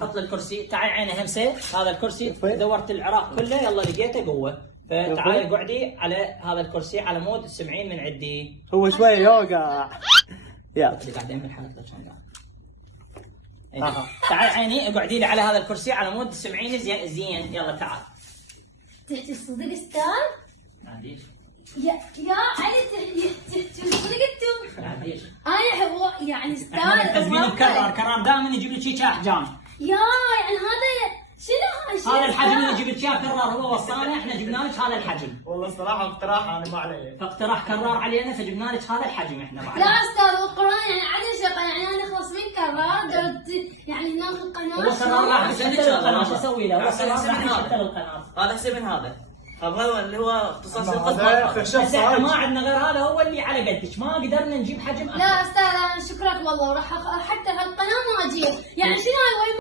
حط لي الكرسي. تعال عيني همسه، هذا الكرسي دورت العراق كله يلا لقيته قوه. فتعالي اقعدي على هذا الكرسي على مود تسمعين من عندي. هو شوي يوقع. يلا قاعد من حلقتك شلون قاعد. تعال عيني اقعدي لي على هذا الكرسي على مود تسمعيني زين. يلا تعال. تحكي صدق استاذ؟ ناديش يا علي تحكي صدق انتم؟ ناديش انا هو يعني استاذ تزمين مكرر دائما يجيب لك شيء احجام. يا يعني هذا شنو هذا الحجم اللي جبت اياه كرار هو وصانا، احنا جبنا لك هذا الحجم. والله الصراحه اقتراح انا ما علي. فاقتراح كرار علينا فجبنا لك هذا الحجم احنا بعد. لا استاذ القران يعني عدل شقه يعني انا نخلص من كرار يعني ناخذ قناه. هو كرار راح يشتغل القناه شو اسوي له؟ هو كرار راح يشتغل القناه. هذا احسن من هذا. هذا اللي هو اختصاص القطب. بس احنا ما عندنا غير هذا هو اللي على قدك، ما قدرنا نجيب حجم اكبر. لا استاذ انا شكرك والله وراح حتى هالقناه ما اجيب يعني شنو هاي